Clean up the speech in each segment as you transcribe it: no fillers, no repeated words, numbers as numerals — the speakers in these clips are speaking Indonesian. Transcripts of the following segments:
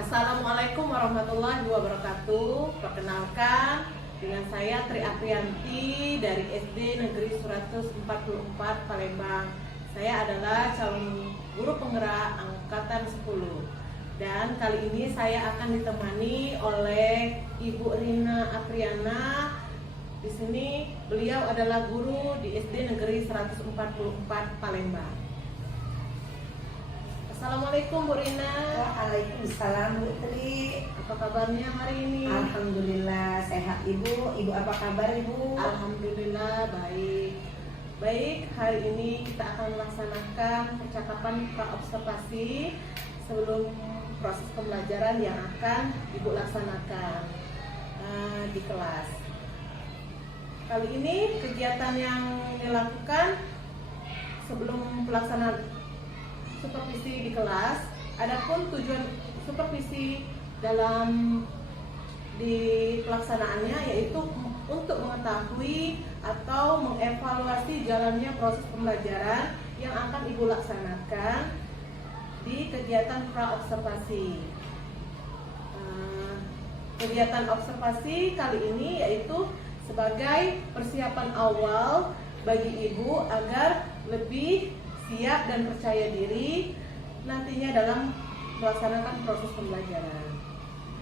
Assalamualaikum warahmatullahi wabarakatuh. Perkenalkan, dengan saya Tri Aprianti dari SD Negeri 144 Palembang. Saya adalah calon guru penggerak angkatan 10. Dan kali ini saya akan ditemani oleh Ibu Rina Apriana. Di sini beliau adalah guru di SD Negeri 144 Palembang. Assalamualaikum Bu Rina. Waalaikumsalam Bu Tri. Apa kabarnya hari ini? Alhamdulillah sehat Ibu. Ibu apa kabar Ibu? Alhamdulillah baik. Baik, hari ini kita akan melaksanakan percakapan praobservasi sebelum proses pembelajaran yang akan Ibu laksanakan di kelas. Kali ini kegiatan yang dilakukan sebelum pelaksanaan supervisi di kelas. Adapun tujuan supervisi dalam di pelaksanaannya yaitu untuk mengetahui atau mengevaluasi jalannya proses pembelajaran yang akan Ibu laksanakan di kegiatan praobservasi. Kegiatan observasi kali ini yaitu sebagai persiapan awal bagi Ibu agar lebih siap dan percaya diri nantinya dalam melaksanakan proses pembelajaran.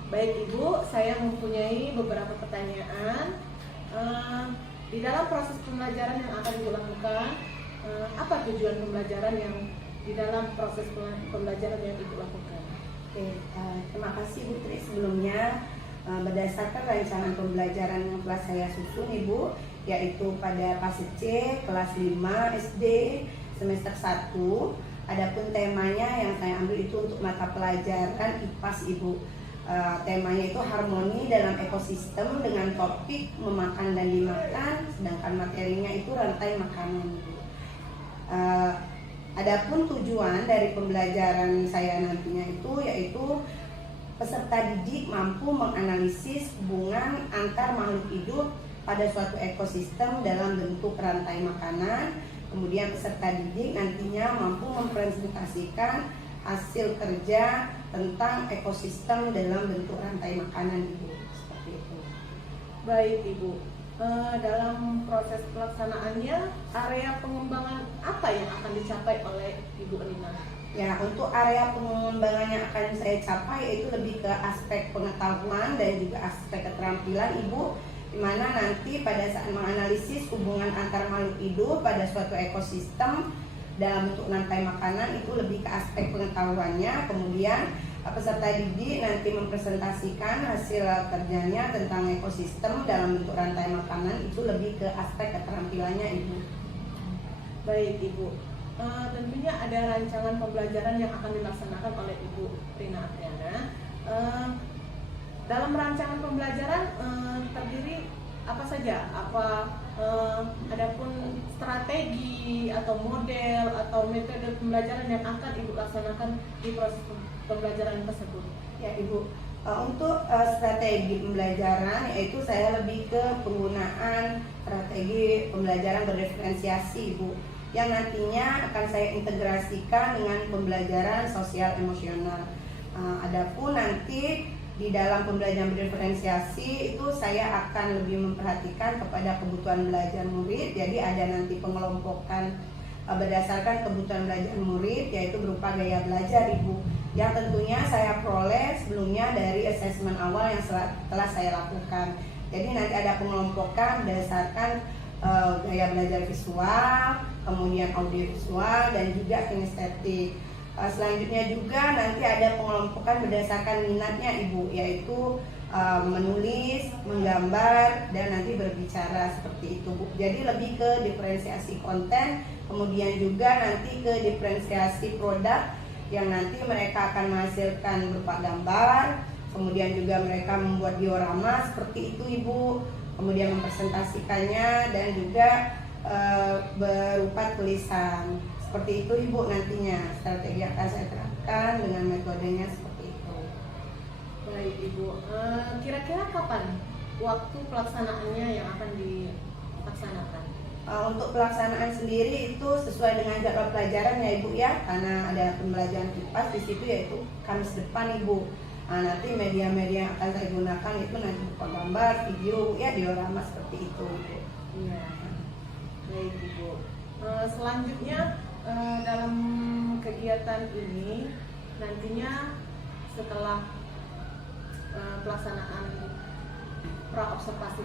Baik Ibu, saya mempunyai beberapa pertanyaan. Di dalam proses pembelajaran yang akan Ibu lakukan, apa tujuan pembelajaran yang di dalam proses pembelajaran yang Ibu lakukan? Oke, terima kasih Bu Tri. Sebelumnya berdasarkan rancangan pembelajaran yang telah saya susun Ibu, yaitu pada fase C kelas 5 SD semester 1. Adapun temanya yang saya ambil itu untuk mata pelajaran IPAS Ibu. Temanya itu harmoni dalam ekosistem dengan topik memakan dan dimakan, sedangkan materinya itu rantai makanan Ibu. Adapun tujuan dari pembelajaran saya nantinya itu yaitu peserta didik mampu menganalisis hubungan antar makhluk hidup pada suatu ekosistem dalam bentuk rantai makanan. Kemudian peserta didik nantinya mampu mempresentasikan hasil kerja tentang ekosistem dalam bentuk rantai makanan Ibu. Seperti itu. Baik Ibu, dalam proses pelaksanaannya area pengembangan apa yang akan dicapai oleh Ibu Rina? Ya, untuk area pengembangan yang akan saya capai itu lebih ke aspek pengetahuan dan juga aspek keterampilan Ibu, di mana nanti pada saat menganalisis hubungan antar makhluk hidup pada suatu ekosistem dalam bentuk rantai makanan itu lebih ke aspek pengetahuannya. Kemudian peserta didik nanti mempresentasikan hasil kerjanya tentang ekosistem dalam bentuk rantai makanan itu lebih ke aspek keterampilannya Ibu. Baik Ibu, tentunya ada rancangan pembelajaran yang akan dilaksanakan oleh Ibu Rina Apriana. Dalam rancangan pembelajaran terdiri apa saja? Adapun strategi atau model atau metode pembelajaran yang akan Ibu laksanakan di proses pembelajaran tersebut? Ya Ibu, untuk strategi pembelajaran yaitu saya lebih ke penggunaan strategi pembelajaran berdiferensiasi Ibu, yang nantinya akan saya integrasikan dengan pembelajaran sosial emosional. Adapun nanti di dalam pembelajaran berdiferensiasi itu saya akan lebih memperhatikan kepada kebutuhan belajar murid. Jadi ada nanti pengelompokan berdasarkan kebutuhan belajar murid, yaitu berupa gaya belajar Ibu, yang tentunya saya peroleh sebelumnya dari asesmen awal yang telah saya lakukan. Jadi nanti ada pengelompokan berdasarkan gaya belajar visual, kemudian audiovisual, dan juga kinestetik. Selanjutnya juga nanti ada pengelompokan berdasarkan minatnya Ibu, yaitu menulis, menggambar, dan nanti berbicara seperti itu Bu. Jadi lebih ke diferensiasi konten, kemudian juga nanti ke diferensiasi produk yang nanti mereka akan menghasilkan berupa gambar, kemudian juga mereka membuat diorama seperti itu Ibu, kemudian mempresentasikannya dan juga berupa tulisan. Seperti itu Ibu, nantinya strategi akan saya terapkan dengan metodenya seperti itu. Baik Ibu, kira-kira kapan waktu pelaksanaannya yang akan dilaksanakan? Untuk pelaksanaan sendiri itu sesuai dengan jadwal pelajaran ya Ibu ya, karena ada pembelajaran IPA di situ yaitu Kamis depan Ibu. Nanti media-media yang akan saya gunakan itu nanti berupa gambar, video, ya diorama seperti itu. Iya, baik Ibu. Selanjutnya dalam kegiatan ini nantinya setelah pelaksanaan pra-observasi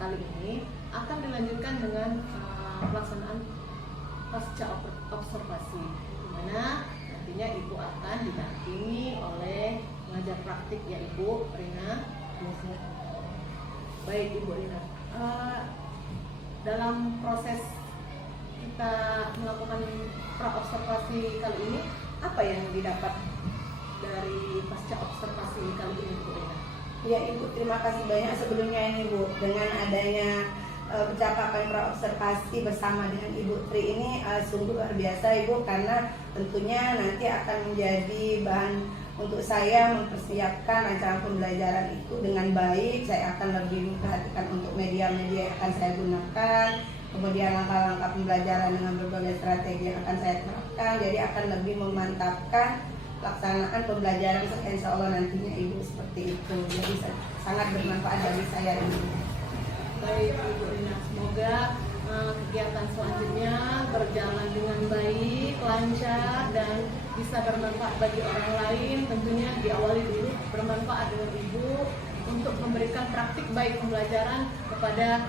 kali ini akan dilanjutkan dengan pelaksanaan pasca observasi, di mana nantinya Ibu akan didampingi oleh pengajar praktik ya Ibu Rina. Baik Ibu Rina, dalam proses kita melakukan pra-observasi kali ini, apa yang didapat dari pasca observasi kali ini Ibu Rina? Ya Ibu, terima kasih banyak sebelumnya ini Bu, dengan adanya percakapan pra-observasi bersama dengan Ibu Tri ini sungguh luar biasa Ibu, karena tentunya nanti akan menjadi bahan untuk saya mempersiapkan rancangan pembelajaran itu dengan baik. Saya akan lebih memperhatikan untuk media-media yang akan saya gunakan, kemudian langkah-langkah pembelajaran dengan berbagai strategi yang akan saya terapkan, jadi akan lebih memantapkan pelaksanaan pembelajaran insya Allah nantinya Ibu seperti itu. Jadi sangat bermanfaat bagi saya ini. Baik Ibu Rina, semoga kegiatan selanjutnya berjalan dengan baik, lancar, dan bisa bermanfaat bagi orang lain. Tentunya diawali dulu bermanfaat dengan Ibu untuk memberikan praktik baik pembelajaran kepada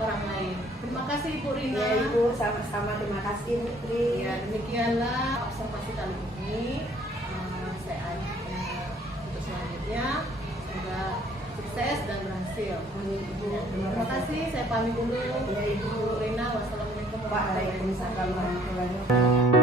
orang lain. Terima kasih Ibu Rina. Ya Ibu, sama-sama, terima kasih Bu Tri. Ya, demikianlah observasi kali ini. Saya untuk selanjutnya semoga sukses dan berhasil. Amin Ibu. Terima kasih. Saya pamit dulu. Ya Ibu. Rina, wassalamualaikum Waalaikumsalam warahmatullahi wabarakatuh.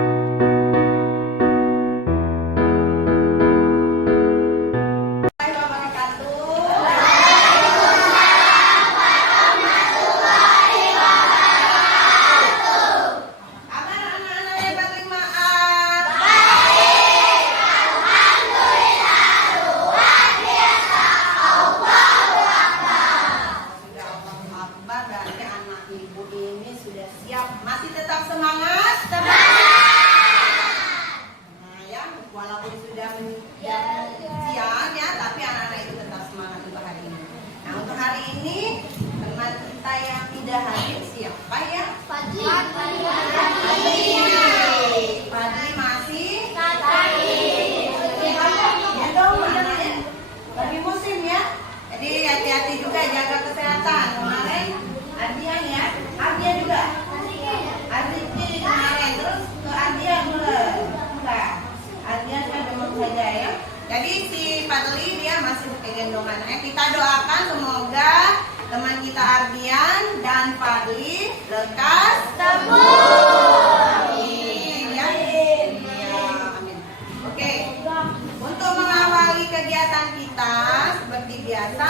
Masih tetap semangat? Nah ya, walaupun sudah siang ya, tapi anak-anak itu tetap semangat untuk hari ini. Nah untuk hari ini teman kita yang tidak hadir siapa ya? Padi masih? Ya dong, anaknya lagi musim ya. Jadi hati-hati juga, jaga kesehatan. Kemarin Ardian ya, Ardian juga. Ardian kemarin, terus ke Ardian enggak. Ardian kan demam saja ya. Jadi si Padli dia masih pakai gendongan. Kita doakan semoga teman kita Ardian dan Padli lekas sembuh. Amin ya. Ya, amin. Oke. Untuk mengawali kegiatan kita seperti biasa,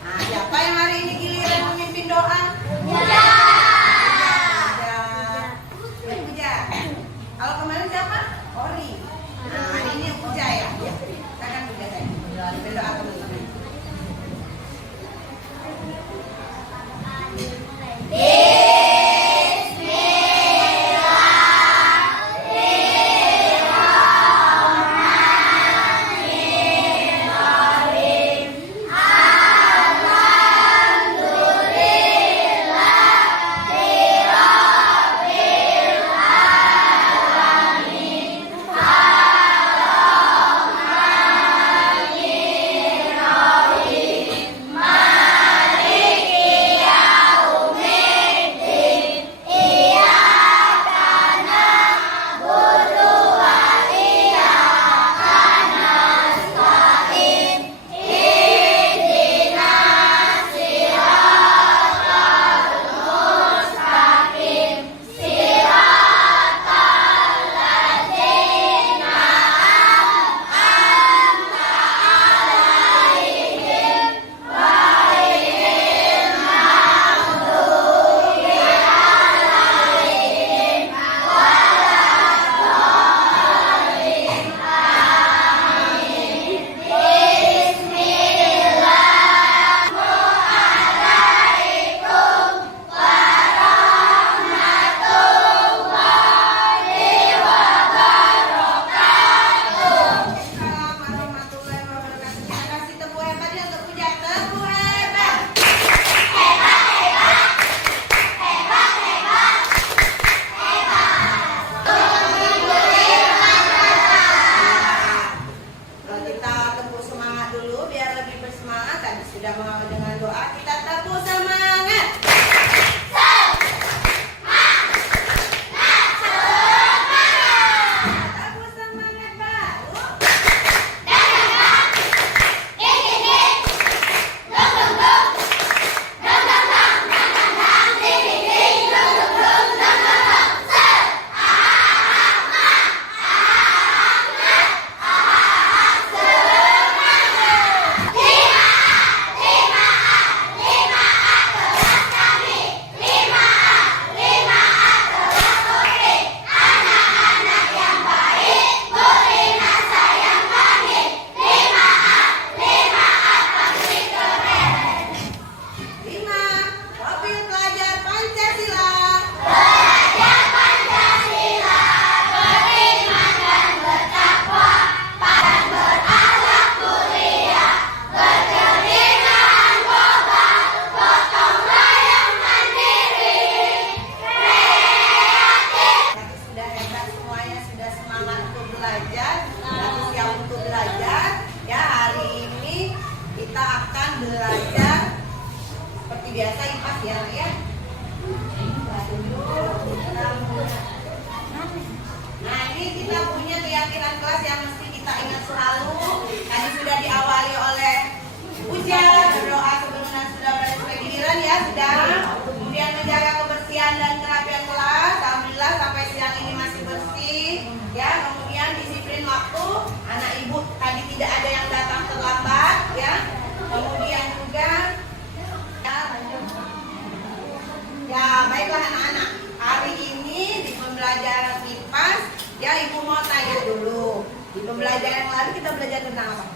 nah, siapa yang hari ini giliran memimpin doa? Puja. Kalau kemarin siapa? Ori. Nah, hari ini Puja ya. Kita kan Puja saya. Berdoa teman-teman. Ya, Ibu mau tanya dulu. Di pembelajaran yang lalu kita belajar tentang apa?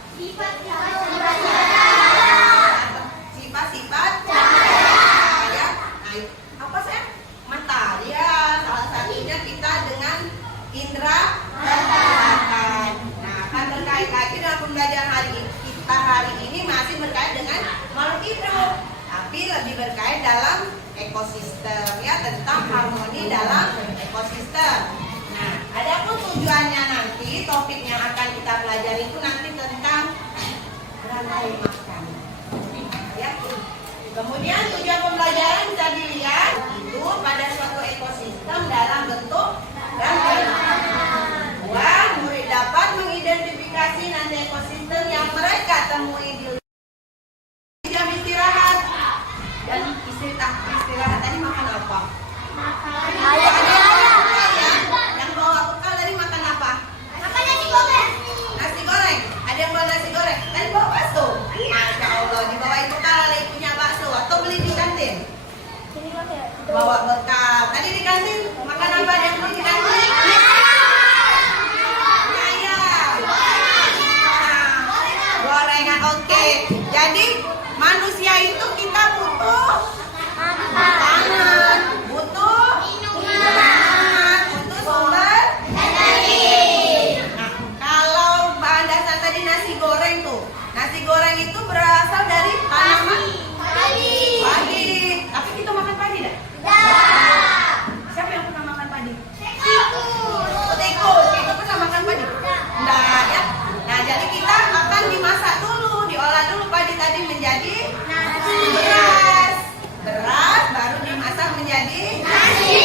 Sifat-sifat cahaya. Nah, apa sih? Mata. Ya, salah satunya kita dengan indera penglihatan. Nah, akan berkait lagi dengan pembelajaran kita hari ini masih berkait dengan makhluk hidup, tapi lebih berkait dalam ekosistem, ya, tentang harmoni dalam ekosistem. Nah, adapun tujuannya nanti, topik yang akan kita pelajari itu nanti tentang rantai makan. Ya. Kemudian tujuan pembelajaran bisa dilihat itu pada suatu ekosistem dalam bentuk rantai makan. Dua, murid dapat mengidentifikasi nanti ekosistem yang mereka temui di jam istirahat. Dan istirahat tadi makan apa? Yang bawa bekal tadi makan apa? Makan nasi goreng. Nasi goreng. Ada yang bawa nasi goreng. Tadi bawa bakso. Masya Allah, dibawa ibu kalau punya bakso atau beli di kantin. Bawa bekal. Tadi di kantin makan apa? Yang beli di kantin? Gorengan. Oke. Jadi manusia itu kita butuh makanan, butuh minuman, butuh sumber energi. Nah, kalau bahan dasar tadi nasi goreng tuh, nasi goreng itu berasal dari tanaman padi. Tapi kita makan padi dah? Siapa yang pernah makan padi? Tikus. Kita pernah makan padi? Enggak, ya. Nah, jadi kita akan dimasak dulu, diolah dulu padi tadi menjadi beras baru dimasak menjadi nasi.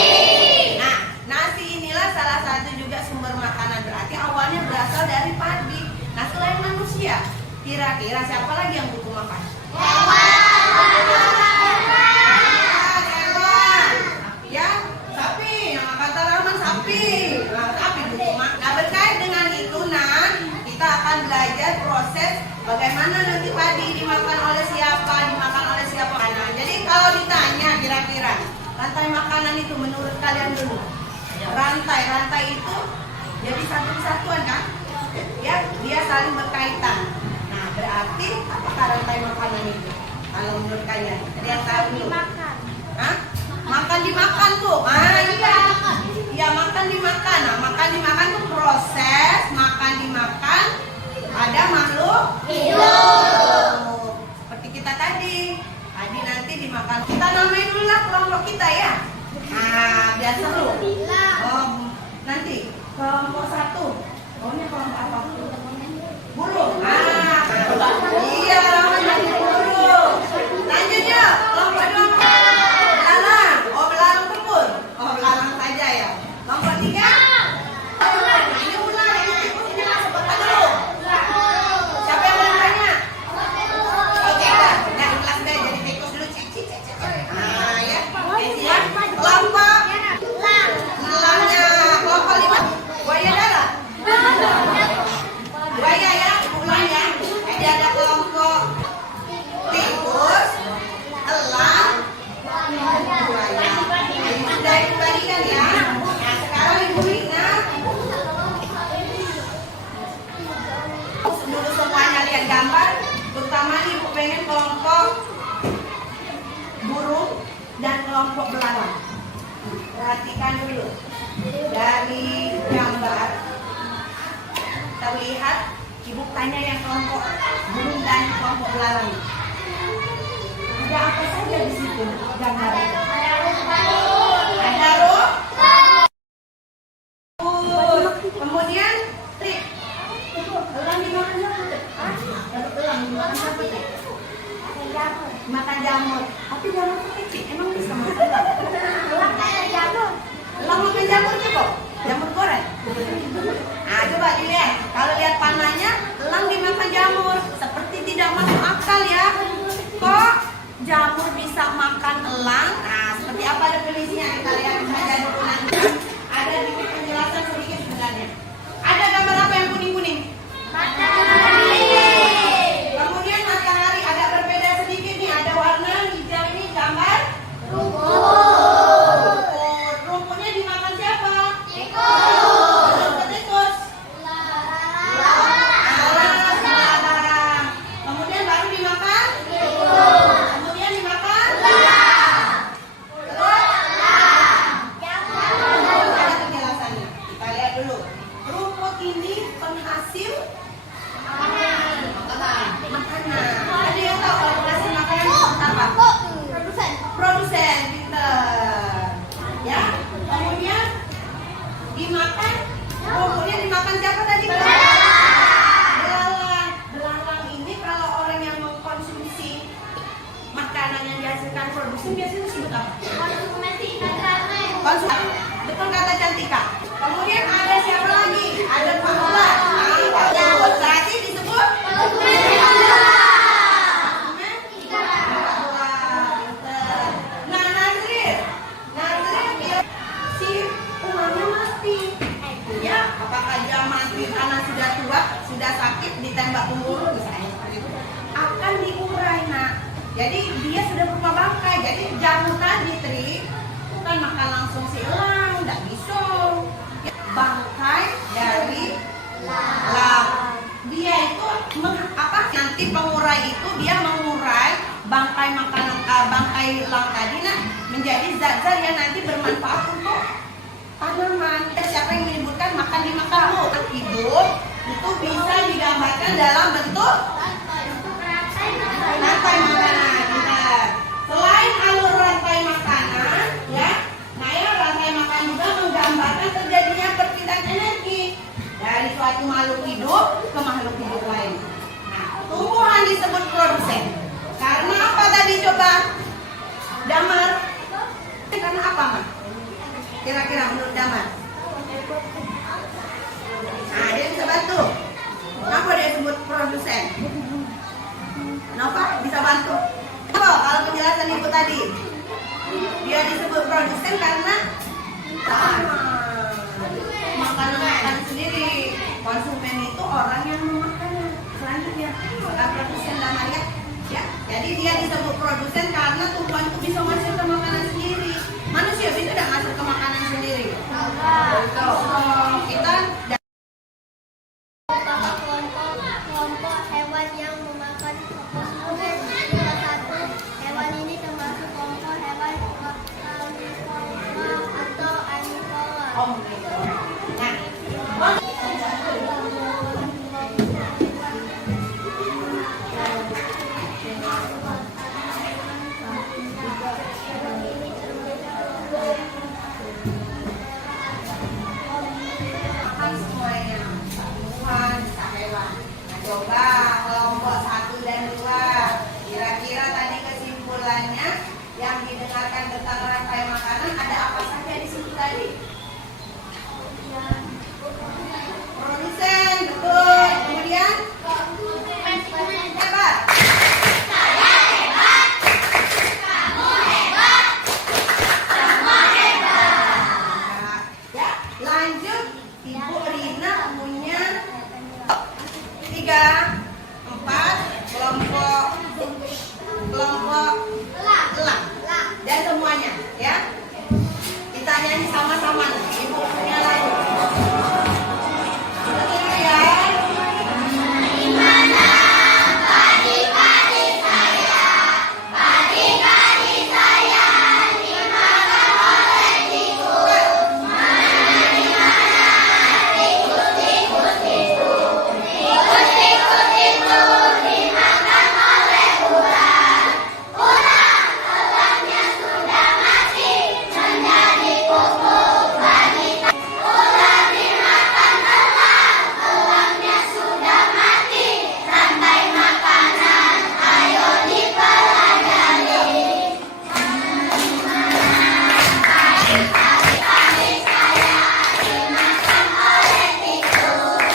Nah, nasi inilah salah satu juga sumber makanan, berarti awalnya berasal dari padi. Nah, selain manusia, kira-kira siapa lagi yang butuh makan? Hewan. Ya, sapi. Yang makan tanaman sapi. Nah, sapi butuh makan. Nah, berkait dengan itu, kita akan belajar proses bagaimana nanti padi dimakan oleh siapa, Nah, jadi kalau ditanya kira-kira rantai makanan itu menurut kalian dulu, rantai itu jadi satu kesatuan kan? Ya, dia saling berkaitan. Nah, berarti apakah rantai makanan itu? Kalau menurut kalian, ada yang tahu dulu? Hah? Makan dimakan tuh. Iya. Ya, makan dimakan. Nah, makan dimakan tuh proses makan dimakan ada makhluk hidup. Seperti kita tadi nanti dimakan. Kita namain dulu lah kelompok kita ya. Nah, biar seru. Nanti kelompok 1. Maunya kelompok apa? Burung. Iya, namanya burung. Lanjutnya kelompok 2. Belalang. Belalang tempur. Belalang saja ya. Kelompok 3. Ini ular, ini tikus, ini masuk kota dulu. Siapa yang mau tanya? Oke, nah kelas B jadi tikus dulu. Nah, ya. Kelompok elangnya kelompok 5. Buaya darat. Buaya ya, ulang ya. Jadi ada kelompok tikus, elang, buaya. Jadi sudah dibalikan ya. Nah, sekarang Ibu Rina dulu semuanya lihat gambar, terutama Ibu pengen kelompok burung dan kelompok belalang. Perhatikan dulu dari gambar terlihat. Ibu tanya yang kelompok burung dan kelompok belalang. Ada apa saja di situ gambar? Ada rumput. Kemudian trik. Elang dimakan jamur. Elang dimakan apa tuh? Makan jamur. Tapi jamur itu kecil. Emang bisa makan? Elang makan jamur. Elang makan jamur juga? Jamur goreng. Nah, coba dilihat. Kalau lihat panahnya, elang dimakan jamur. Seperti tidak masuk akal ya. Kok jamur bisa makan elang? Nah, seperti apa definisinya? Kita lihat saja dulu nanti. Ada sedikit penjelasan sedikit sebenarnya. Ada gambar apa yang kuning-kuning? Matahari. Kemudian matahari ada berbeda sedikit nih. Ada warna hijau ini gambar rumput. Rumputnya dimakan siapa? Tikus. Konsum biasanya disebut apa? Konsum. Betul kata Cantika. Kemudian ada siapa lagi? Ada Paula. Berarti disebut karena sudah tua, sudah sakit, ditembak pemburu misalnya seperti itu, akan diurai nak. Jadi dia sudah berupa bangkai. Jadi jamu tadi Tri bukan makan langsung si elang, tidak bisa. Bangkai dari elang. Dia itu nanti pengurai itu dia mengurai bangkai makanan bangkai elang tadi nak menjadi zat-zat yang nanti bermanfaat untuk tanaman. Siapa yang menyebutkan makan dimakan bu? Hidup itu bisa digambarkan dalam bentuk rantai makanan. Benar. Selain alur rantai makanan, ya, nah ya rantai makan juga menggambarkan terjadinya perpindahan energi dari suatu makhluk hidup ke makhluk hidup lain. Nah, tumbuhan disebut produsen. Karena apa tadi coba? Damar. Karena apa, Mak? Kira-kira menurut Damar? Nah, dia bisa bantu. Kenapa dia sebut produsen? Kenapa bisa bantu? Kalau penjelasan ibu tadi, dia disebut produsen karena makanan sendiri. Konsumen itu orang yang memakannya. Selanjutnya, bukan produsen Damar ya. Ya, jadi dia disebut produsen karena tumbuhan itu bisa masuk ke makanan sendiri. Manusia bisa tidak masuk ke makanan sendiri? Kita kelompok hewan yang memakan fosfor. Salah satu hewan ini termasuk kelompok hewan karnivora atau omnivora. Coba kelompok 1 dan 2. Kira-kira tadi kesimpulannya yang didengarkan tentang rantai makanan ada apa saja di situ tadi? Produsen, betul. Kemudian hebat. Saya hebat. Kamu hebat. Semua hebat. Ya, lanjut. Ibu Rina punya 3, 4 kelompok elang dan semuanya ya. Kita nyanyi sama-sama nih. Ibu punya lagu. Betul ya. Gimana pagi-pagi saya, pagi-pagi saya dimakan oleh tikus. Tikus dimakan oleh ular. Ular telurnya sudah mati menjadi pupuk bagi ular dimakan elang. Elangnya sudah mati rantai makanan. Ayo dipelajari. Pagi-pagi saya dimakan oleh tikus.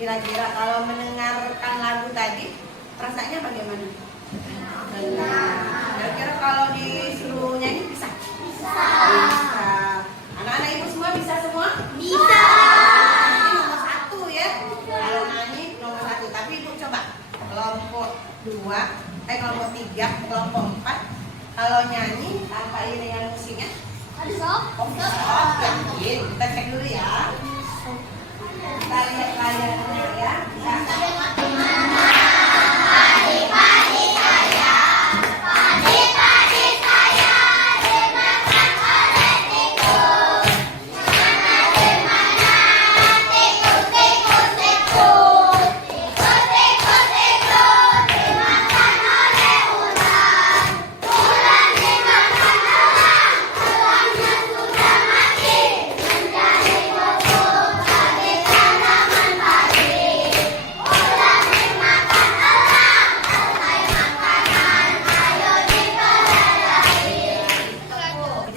Kira-kira kalau mendengarkan lagu tadi rasanya bagaimana? Kira-kira kalau disuruh nyanyi bisa? Bisa. Anak-anak ibu semua bisa semua? Bisa. Ini nomor 1 ya. Kalau nyanyi nomor 1. Tapi ibu coba kelompok 2, kelompok 3, kelompok 4. Kalau nyanyi tanpa iringan musiknya? Sok. Yakin? Kita cek dulu ya. Kita lihat layarnya ya.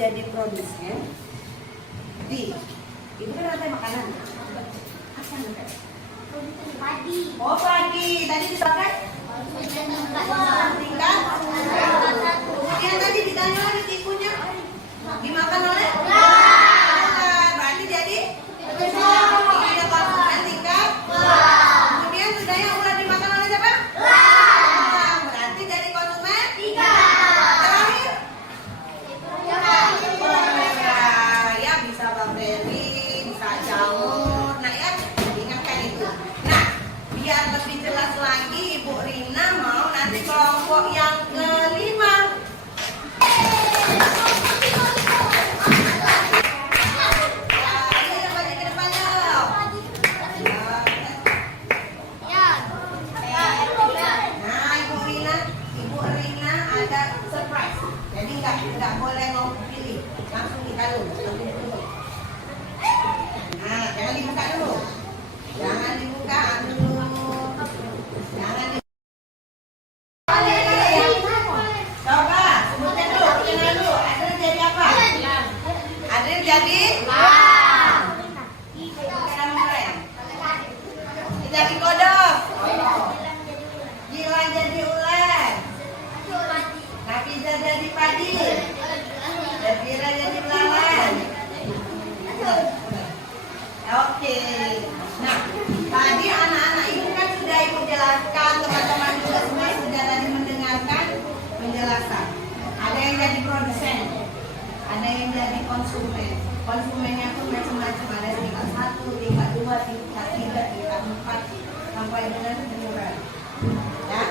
Jadi produsen di itu kan rantai makanan. Apa namanya? Padi. Oh pagi tadi dipakai tingkat. Kemudian tadi ditanya lagi tikunya dimakan oleh. Berarti jadi ada konsumen tingkat. Kemudian sudah yang udah dimakan oleh siapa? Berarti jadi konsumen terakhir. Ya bisa bakteri, bisa jamur. Nah ya, ingatkan itu. Nah, biar lebih jelas lagi, Ibu Rina mau nanti kelompok yang kelima. Ayo balik ke depan yuk. Nah, Ibu Rina ada surprise. Jadi nggak boleh mau pilih, langsung kita dulu. Nah, jangan dibuka dulu. Jangan dibuka dulu. Jangan dibuka. Coba sebutkan dulu, kenal dulu. Adriel jadi apa? Adriel jadi? Kita mulai. Jadi kodok. Gilang jadi ular. Nafisa jadi padi. Zafira jadi belalang. Oke. Nah, tadi anak-anak ibu kan sudah ibu jelaskan, teman-teman juga semua sudah tadi mendengarkan penjelasan. Ada yang jadi produsen, ada yang jadi konsumen. Konsumennya pun macam-macam, ada tingkat 1, tingkat 2, tingkat 3, tingkat 4, sampai dengan penyurat. Ya.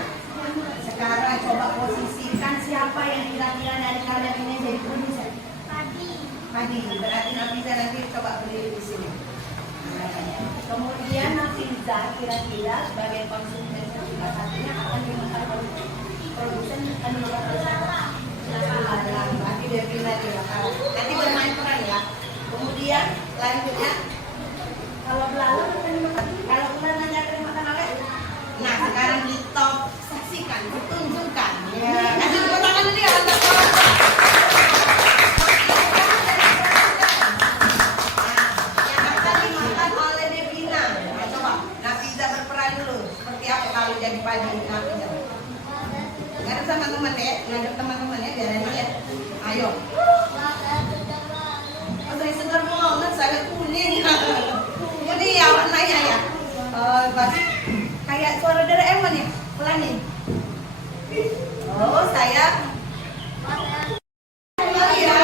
Sekarang coba posisikan siapa yang kira-kira dari kalian ini jadi produsen. Padi, berarti Nafisa nanti coba berdiri di sini. Kemudian Nafisa kira-kira sebagai konsumen salah satunya akan dimakan produsen akan dimakan berarti dia pilih dia. Nanti bermain peran ya. Kemudian lanjutnya kalau belalang akan dimakan, kalau ular nanti akan dimakan oleh. Nah sekarang ditop saksikan, ditunjukkan. Ya. Kasih tepuk tangan dulu ya untuk jadi padi Nafisa. Ngadep sama teman ya, ngadep teman-teman ya, biar enak ya. Ayo. Oh, saya segar banget, saya kuning. Jadi ya warnanya ya. Kayak suara Doraemon ya, ulangi. Oh, saya. Oh iya.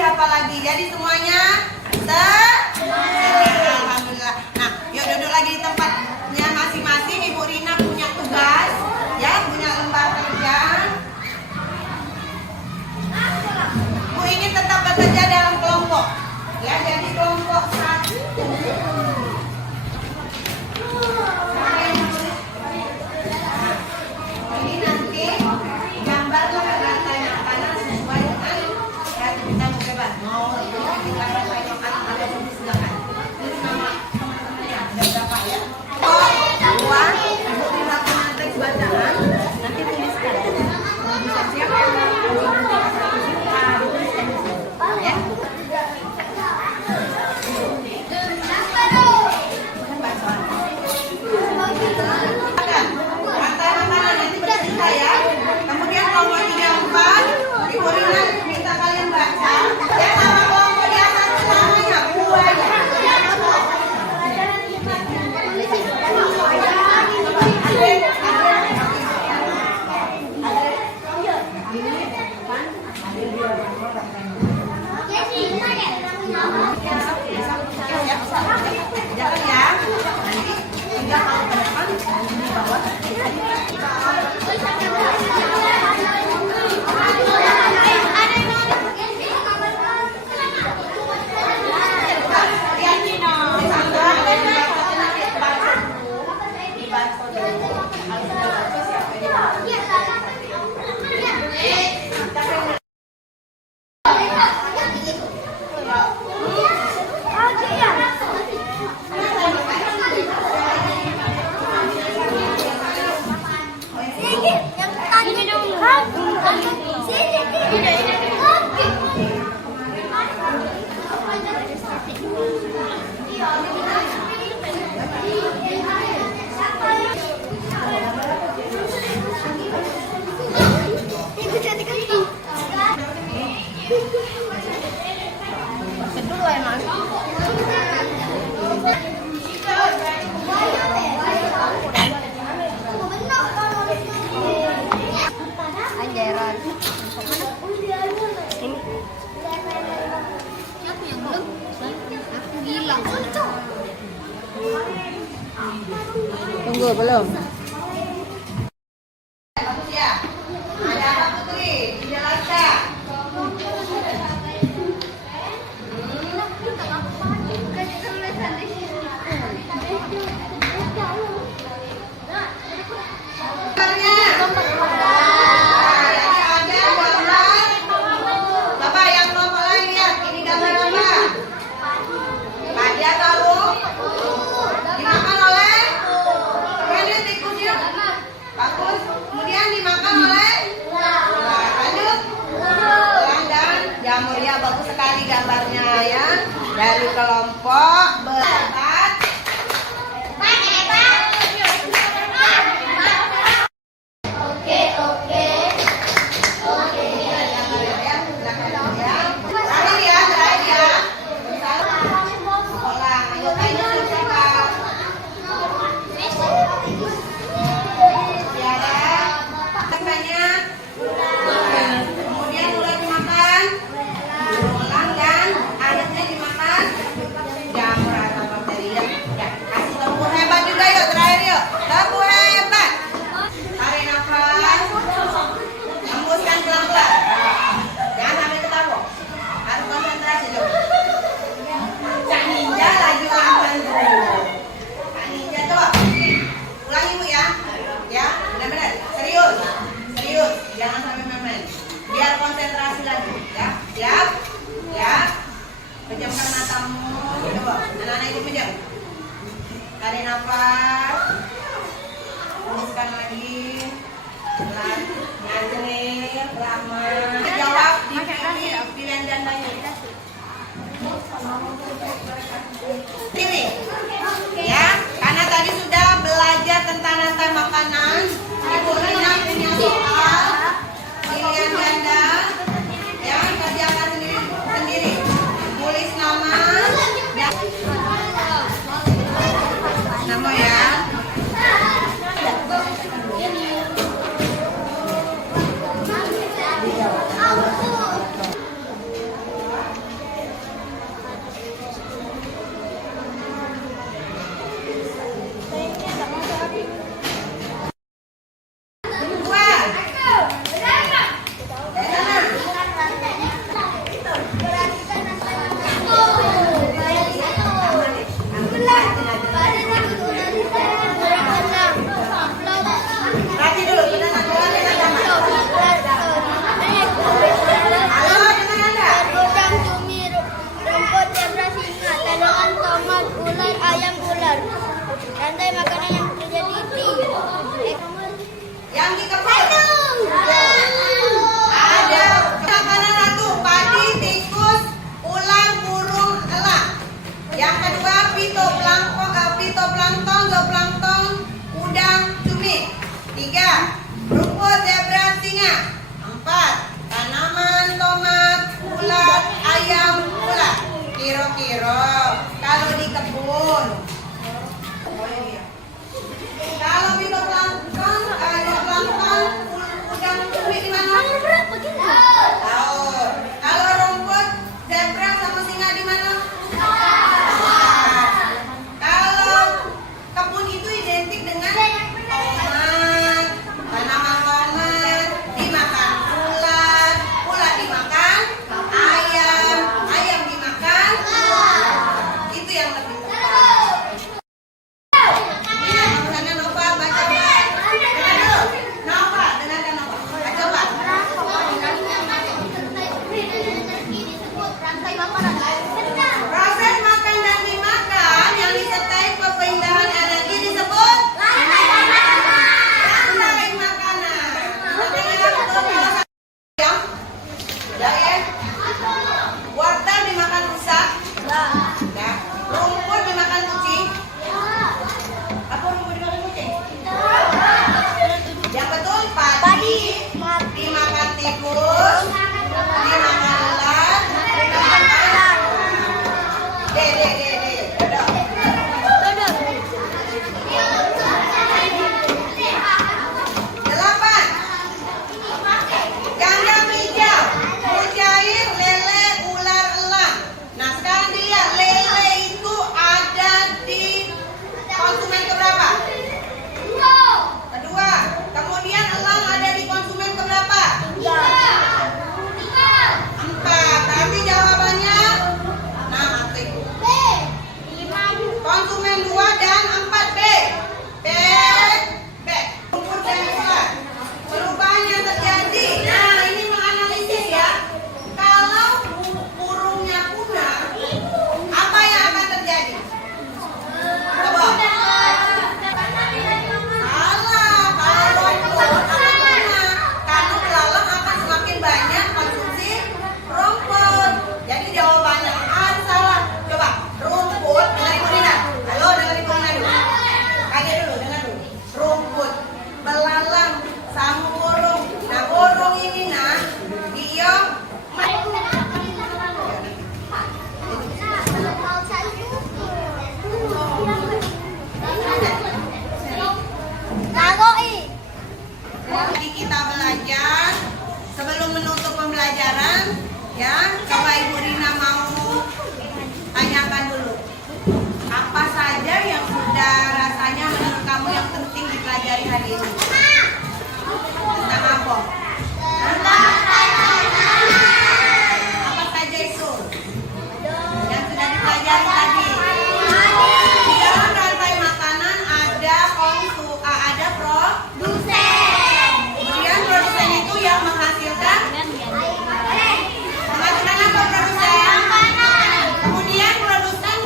Apalagi jadi semuanya alhamdulillah. Nah, yuk duduk lagi di tempatnya masing-masing. Ibu Rina punya tugas, ya, punya lembar kerja. Bu ingin tetap bekerja Belum. Bagus ya. Ada apa Putri? Dijelaskan. Bapak yang kelompok lain lihat, ini gambar apa? Padi atau rumput? Dimakan oleh? Keren ya tikusnya? Bagus. Kemudian dimakan oleh? Lanjut. Elang dan jamur ya, bagus sekali gambarnya ya. Dari kelompok berempat. Kemudian ular dimakan, ulang dan akhirnya dimakan jamur atau bakteri ya. Kasih tepuk hebat juga yuk, terakhir yuk. Tepuk hebat. Tarik nafas, hembuskan pelan-pelan. Jangan sampai ketawa. Harus konsentrasi dulu. Cak Ninja lagi ulang dulu. Cak Ninja coba. Ulangi Bu ya. Ya, benar-benar. Serius. Serius, jangan sampai main-main. Biar konsentrasi lagi, ya. Siap? Ya. Pejamkan matamu. Coba, anak-anak ikut pejam. Tarik nafas. Hembuskan lagi. Pelan, ngajerin, lama. Jawab di pilihan gandanya. Pilih. Ya, karena tadi sudah belajar tentang rantai makanan. Ibu Rina punya soal pilihan ganda. Ya, kerjakan sendiri. Tulis nama. Nama ya. Rantai makanan yang terjadi Yang dikepul. Ada makanan satu, padi, tikus, ular, burung, elang. Yang kedua, fitoplankton, zooplankton, udang, cumi. 3, rumput, zebra, singa. 4, tanaman, tomat, ulat, ayam, ular. Kira-kira kalau di kebun. Kalau fitoplankton, udang, cumi di mana? Tahu. Kalau rumput, zebra sama singa di mana? Kalau kebun itu identik dengan tomat, tanaman tomat dimakan. Ya, coba Ibu Rina mau tanyakan dulu. Apa saja yang sudah rasanya menurut kamu yang penting dipelajari hari ini? Tentang apa? Apa saja itu yang sudah dipelajari tadi? Di dalam rantai makanan ada produsen. Kemudian produsen itu yang menghasilkan apa produsen? Kemudian produsen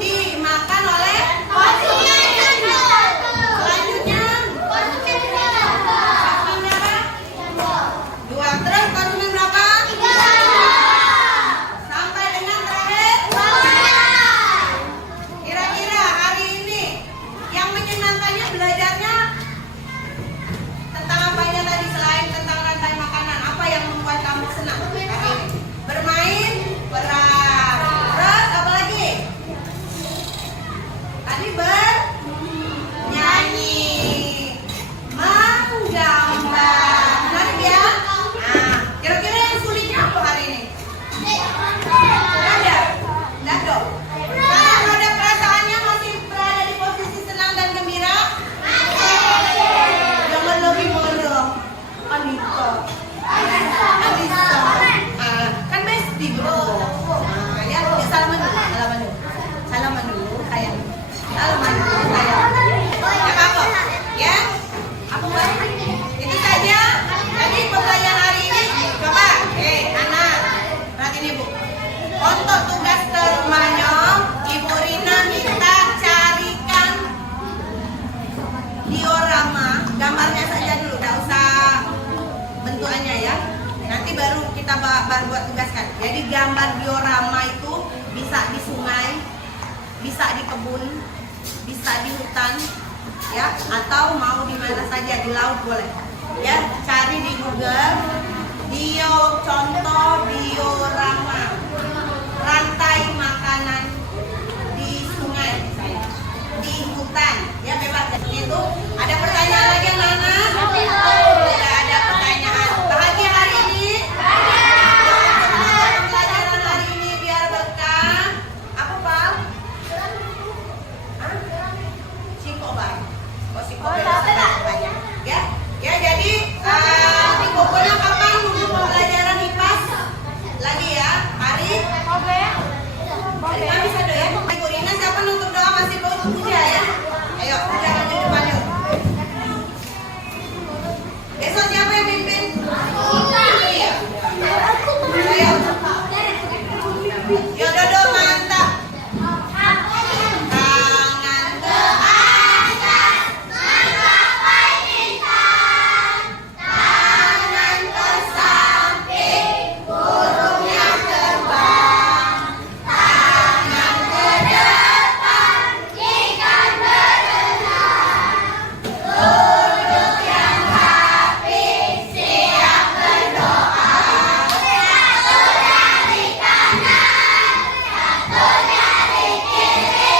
dimakan oleh konsumen. Selanjutnya konsumen berapa? 2. Terus konsumen berapa? 3. Sampai dengan terakhir. Kira-kira hari ini yang menyenangkannya belajarnya tentang apanya tadi selain tentang rantai makanan? Apa yang membuat kamu senang hari ini? Bermain, berang. Terus apa lagi? Tadi bernyanyi, menggambar. Menarik ya? Nah, kira-kira yang sulitnya apa hari ini? Ada? Enggak dong. Kalau ada perasaannya masih berada di posisi senang dan gembira? Jangan lebih marah. Anissa. Kan bestie bro. Ya, salaman dulu. Salaman dulu sayang. Ya apa? Ya. Apa buat? Itu saja. Jadi pembelajaran hari ini coba, anak, perhatiin Ibu. Untuk tugas ke rumahnya, Ibu Rina minta carikan diorama, gambarnya saja dulu, enggak usah bentukannya ya. Nanti baru kita baru buat tugaskan. Jadi gambar diorama itu bisa di sungai, bisa di kebun, bisa di hutan, ya, atau mau di mana saja, di laut boleh. Ya, cari di Google contoh diorama rantai makanan di sungai, di hutan, ya bebas. Itu ada pertanyaan lagi yang mana? Tidak ada pertanyaan. Bahagia hari ini? Pelajaran hari ini biar berkah. Apa Pak? Sikobar. Oh sikobar. Ya, ya jadi dikumpulnya kapan untuk pembelajaran IPAS lagi ya? Hari? Hari Kamis ada ya? Ibu Rina siapa untuk doa masih mau puja ya? Ayo puja maju depan yuk. Besok siapa yang pimpin? Iya. Ayo. Yo Dodo mantap. Tangan ke atas, mencapai bintang. Tangan ke samping, burungnya terbang. Tangan ke depan, ikan berenang. Duduk yang rapi, siap berdoa. Satu dari kanan, satu dari kiri,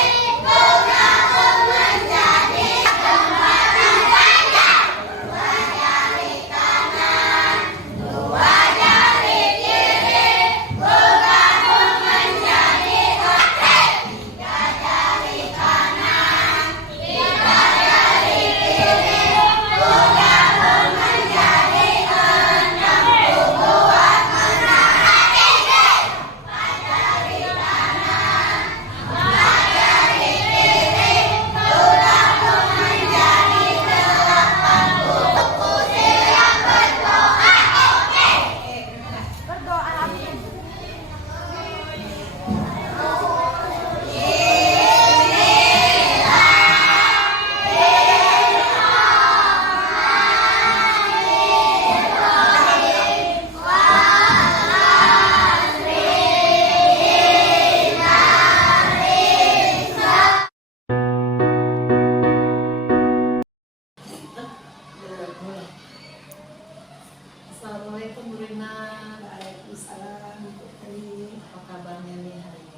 bunga pun menjadi kembali panjang. Dua jari kanan, dua jari kiri, bunga pun menjadi oke. Tiga jari kanan, tiga jari kiri, bunga pun menjadi enam. Buat menahan ide. Empat jari kanan, empat jari kiri, bunga pun menjadi delapan. Buku siap berdoa. Oke. Assalamualaikum Bu Rina. Waalaikumsalam. Apa kabarnya nih hari ini?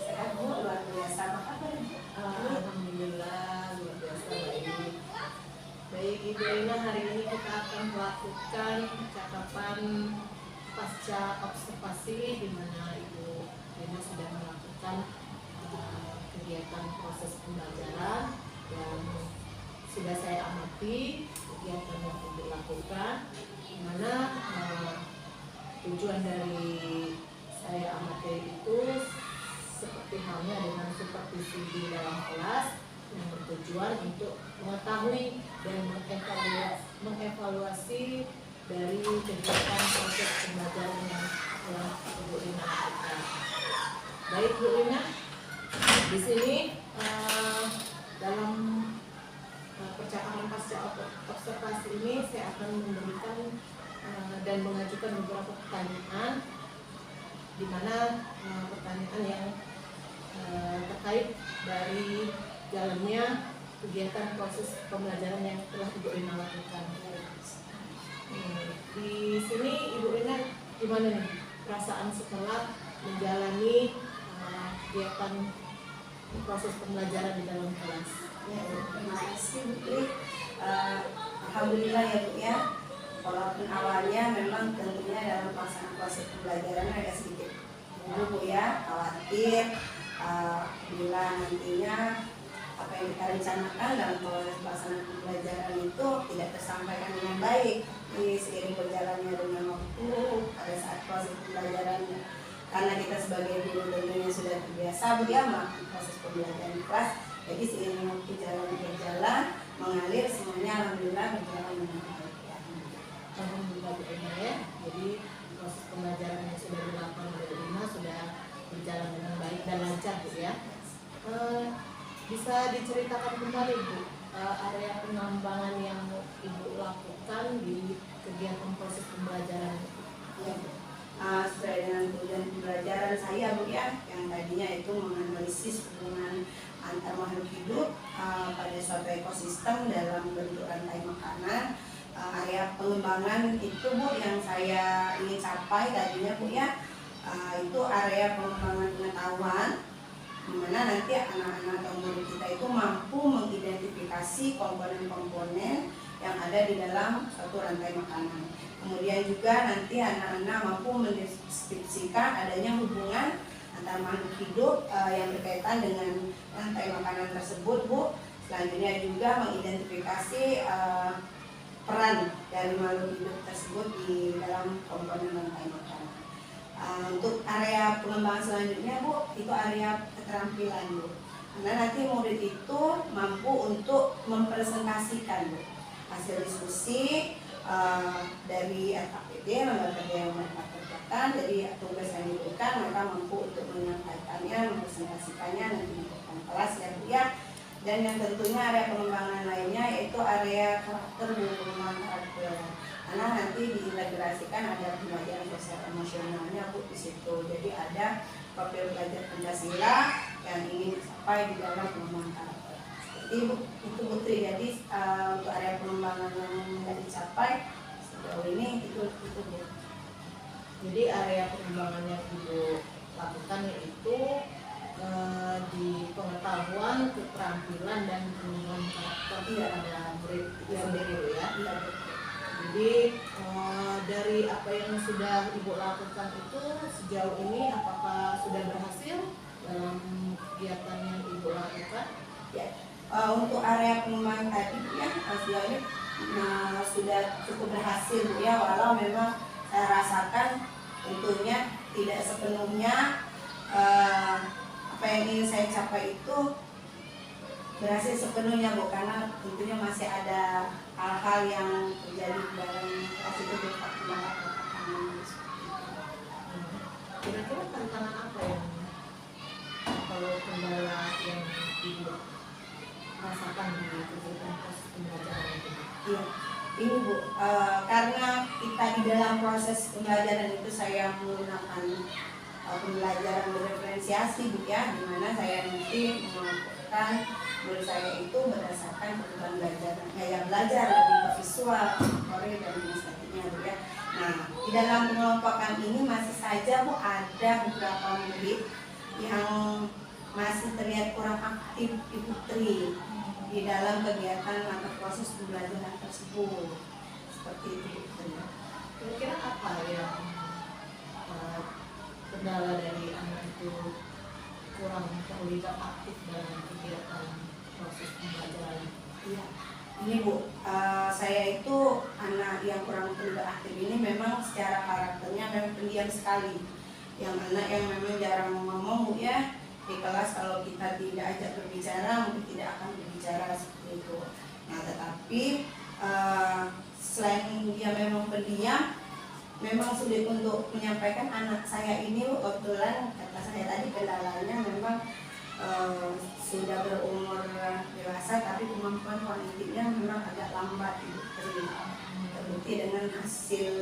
Sehat Bu, luar biasa. Apa kabar? Alhamdulillah luar biasa baik. Baik Ibu Rina, hari ini kita akan melakukan percakapan pasca observasi di mana Ibu Rina sudah melakukan kegiatan proses pembelajaran dan sudah saya amati kegiatan yang Ibu lakukan, di mana tujuan dari saya amati itu seperti halnya dengan supervisi di dalam kelas yang bertujuan untuk mengetahui dan mengevaluasi dari kegiatan proses pembelajaran yang telah Ibu Rina lakukan. Baik Bu Rina, di sini dalam percakapan pasca observasi ini saya akan memberikan dan mengajukan beberapa pertanyaan, di mana pertanyaan yang terkait dari jalannya kegiatan proses pembelajaran yang telah Ibu Rina lakukan. Di sini Ibu Rina gimana nih perasaan setelah menjalani kegiatan proses pembelajaran di dalam kelas? Ya, terima kasih Bu Tri. Alhamdulillah ya Bu ya. Walaupun awalnya memang tentunya dalam pelaksanaan proses pembelajaran agak sedikit dulu Bu ya, khawatir bila nantinya apa yang kita rencanakan dalam proses pelaksanaan pembelajaran itu tidak tersampaikan dengan baik di seiring berjalannya dengan waktu pada saat proses pembelajarannya, karena kita sebagai guru tentunya sudah terbiasa Bu ya melakukan proses pembelajaran di kelas. Jadi seiring waktu berjalan mengalir, semuanya alhamdulillah berjalan dengan baik ya. Alhamdulillah Bu Rina ya. Jadi proses pembelajaran yang sudah dilakukan oleh Bu Rina sudah berjalan dengan baik dan lancar Bu ya. Bisa diceritakan kembali Bu area pengembangan yang Ibu lakukan di kegiatan proses pembelajaran Ya, sesuai dengan tujuan pembelajaran saya Bu ya, yang tadinya itu menganalisis hubungan antar makhluk hidup pada suatu ekosistem dalam bentuk rantai makanan. Area pengembangan itu Bu yang saya ingin capai tadinya Bu ya, itu area pengembangan pengetahuan, di mana nanti anak-anak atau murid kita itu mampu mengidentifikasi komponen-komponen yang ada di dalam suatu rantai makanan. Kemudian juga nanti anak-anak mampu mendeskripsikan adanya hubungan antar makhluk hidup yang berkaitan dengan rantai makanan tersebut Bu. Selanjutnya juga mengidentifikasi peran dari makhluk hidup tersebut di dalam komponen rantai makanan. Untuk area pengembangan selanjutnya Bu, itu area keterampilan Bu. Karena nanti murid itu mampu untuk mempresentasikan Bu hasil diskusi dari LKPD, lembaga kerja yang mereka kerjakan. Jadi tugas yang diberikan mereka mampu untuk menyampaikannya, mempresentasikannya nanti di depan kelas ya Bu ya. Dan yang tentunya area pengembangan lainnya yaitu area karakter Bu, pengembangan karakter. Karena nanti diintegrasikan ada pembelajaran sosial emosionalnya Bu di situ. Jadi ada profil belajar Pancasila yang ingin dicapai di dalam pengembangan karakter. Itu Putri. Jadi untuk area pengembangan yang tidak dicapai sejauh ini itu Bu. Jadi area pengembangan yang Ibu lakukan yaitu di pengetahuan, keterampilan dan pengembangan karakter pada murid sendiri Bu ya. Jadi dari apa yang sudah Ibu lakukan itu sejauh ini apakah sudah berhasil dalam kegiatan yang Ibu lakukan? Ya. Untuk area pengembangan tadi ya sejauh ini sudah cukup berhasil Bu ya, walau memang saya rasakan tentunya tidak sepenuhnya apa yang ingin saya capai itu berhasil sepenuhnya Bu, karena tentunya masih ada hal-hal yang terjadi di dalam kelas itu berupa tantangan. Kira-kira tantangan apa yang kalau kendala yang Ibu rasakan di kegiatan proses pembelajaran itu? Iya, ini Bu, karena kita di dalam proses pembelajaran itu saya menggunakan pembelajaran berreferensiasi Bu ya, di mana saya nanti melakukan murid saya itu berdasarkan kebutuhan belajar, gaya belajar lebih ke visual, koreo dan sebagainya Bu ya. Nah, di dalam pengelompokan ini masih saja Bu ada beberapa murid yang masih terlihat kurang aktif di Putri di dalam kegiatan atau proses pembelajaran tersebut. Seperti itu Putri. Kira-kira apa yang kendala dari anak itu kurang terlibat aktif dalam kegiatan proses pembelajaran. Iya. Ini Bu, saya itu anak yang kurang terlibat aktif ini memang secara karakternya memang pendiam sekali. Yang anak yang memang jarang ngomong Bu ya, di kelas kalau kita tidak ajak berbicara mungkin tidak akan berbicara seperti itu. Nah tetapi selain dia memang pendiam, memang sulit untuk menyampaikan. Anak saya ini kebetulan kata saya tadi kendalanya memang sudah berumur dewasa tapi kemampuan kognitifnya memang agak lambat terbukti dengan hasil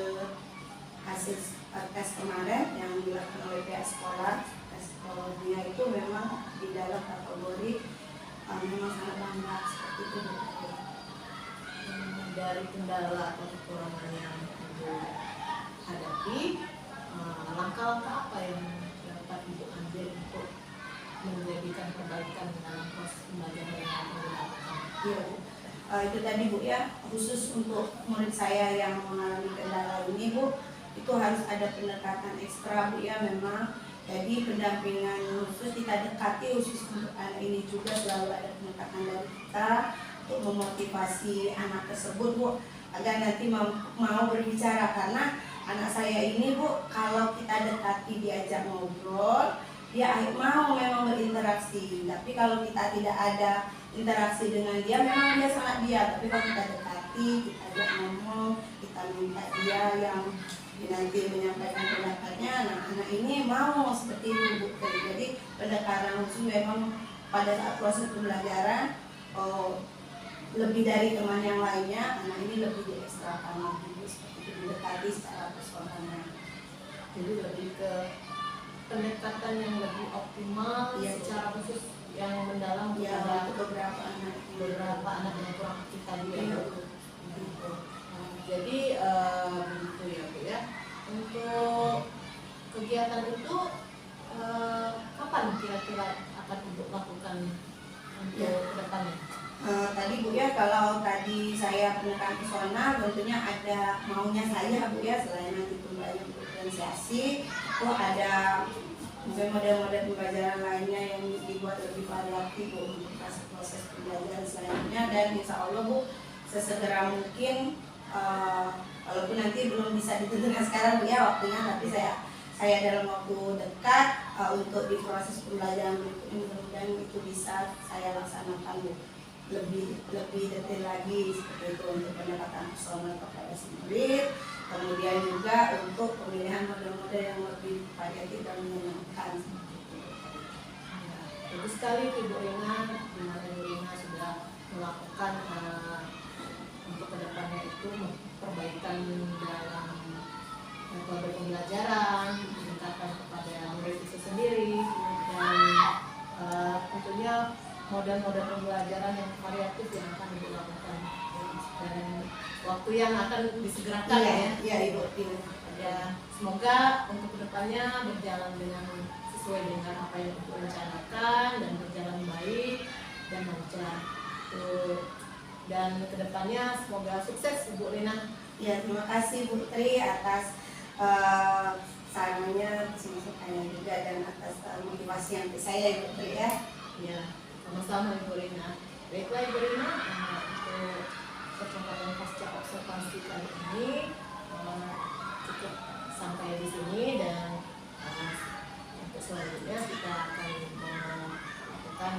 tes kemarin yang dilakukan oleh pihak sekolah. Tes psikologinya itu memang di dalam kategori memang sangat lambat seperti itu. Dari kendala atau kekurangan yang Ibu hadapi, langkah-langkah apa yang dapat Ibu ambil untuk menjadikan perbaikan dalam proses pembelajaran yang akan dilakukan? Iya Bu, itu tadi Bu ya, khusus untuk murid saya yang mengalami kendala ini Bu, itu harus ada pendekatan ekstra Bu ya memang. Jadi pendampingan khusus kita dekati khusus untuk anak ini juga selalu ada pendekatan dari kita untuk memotivasi anak tersebut Bu agar nanti mau berbicara, karena anak saya ini Bu kalau kita dekati diajak ngobrol dia mau memang berinteraksi, tapi kalau kita tidak ada interaksi dengan dia memang dia sangat diam. Tapi kalau kita dekati, kita ajak ngomong, kita minta dia yang nanti menyampaikan pendapatnya, nah anak ini mau seperti itu Bu. Jadi pendekatan khusus memang pada saat proses pembelajaran lebih dari teman yang lainnya, anak ini lebih diekstrakan lagi seperti itu, didekati secara personalnya. Jadi lebih ke pendekatan yang lebih optimal, Iya, secara khusus yang mendalam Ya, kepada untuk beberapa anak yang kurang aktif tadi ya. Iya. Gitu. Jadi begitu ya Bu ya. Untuk kegiatan itu kapan kira-kira akan Ibu lakukan untuk Ya. kedepannya? Tadi Bu ya, kalau tadi saya pendekatan personal tentunya ada maunya saya Bu ya, selain nanti pembelajaran diferensiasi itu ada mungkin model-model pembelajaran lainnya yang dibuat lebih variatif Bu untuk proses pembelajaran selanjutnya. Dan insya Allah Bu sesegera mungkin walaupun nanti belum bisa ditentukan sekarang Bu ya waktunya, tapi saya dalam waktu dekat untuk di proses pembelajaran berikutnya mudah-mudahan itu bisa saya laksanakan Bu lebih detail lagi seperti itu untuk pendekatan personal kepada si murid, kemudian juga untuk pemilihan model-model yang lebih variatif dan menyenangkan seperti itu. Bagus sekali Ibu Rina, di mana Ibu Rina sudah melakukan untuk kedepannya itu perbaikan dalam metode pembelajaran, meningkatkan kepada murid itu sendiri, dan tentunya model-model pembelajaran yang variatif yang akan dilakukan dan waktu yang akan disegerakan Iya Ibu. Ya, semoga untuk kedepannya berjalan dengan sesuai dengan apa yang Ibu rencanakan dan berjalan baik dan lancar. Dan kedepannya semoga sukses Ibu Rina. Ya, terima kasih Bu Tri atas sarannya, masukannya juga dan atas motivasi yang saya Ibu Tri ya. Ya, sama-sama Ibu Rina. Baiklah Ibu Rina, untuk percakapan pasca observasi kali ini cukup sampai di sini, dan untuk selanjutnya kita akan melakukan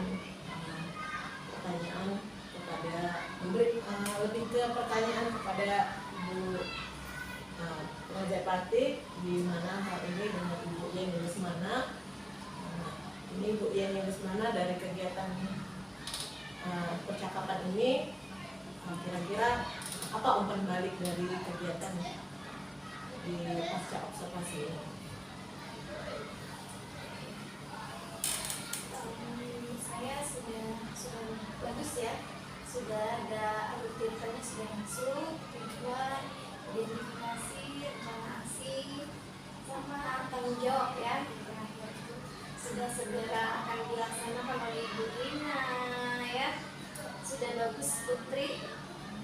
pertanyaan kepada lebih ke pertanyaan kepada Ibu pengajar praktik, di mana hal ini dengan Ibu Yeni Lesmana. Ini Bu Yeni Lesmana dari kegiatan percakapan ini, kira-kira apa umpan balik dari kegiatan di pasca observasi ini? Saya sudah bagus ya, sudah ada rutinitasnya sudah masuk, tujuan, identifikasi, rencana aksi, sama tanggung jawab ya. Sudah segera akan dilaksanakan oleh Ibu Rina ya. Sudah bagus Putri.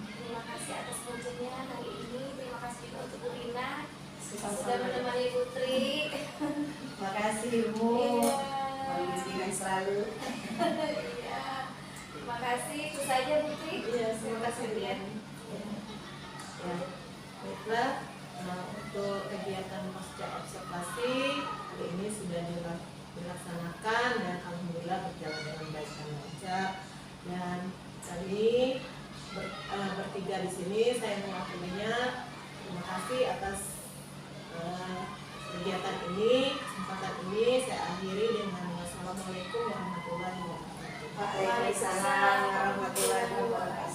Terima kasih atas kunjungnya hari ini. Terima kasih juga untuk Bu Rina sudah menemani Putri. Makasih Bu. Iya. Bimbingan selalu. Iya. Terima kasih. Itu saja Putri. Iya, terima kasih ya. Ya, baiklah. Nah, untuk kegiatan pasca observasi hari ini sudah dilaksanakan dan alhamdulillah berjalan dengan baik dan lancar. Dan kami bertiga di sini saya mewakilinya. Terima kasih atas kegiatan ini, kesempatan ini saya akhiri dengan wassalamualaikum warahmatullahi wabarakatuh. Waalaikumsalam warahmatullahi wabarakatuh.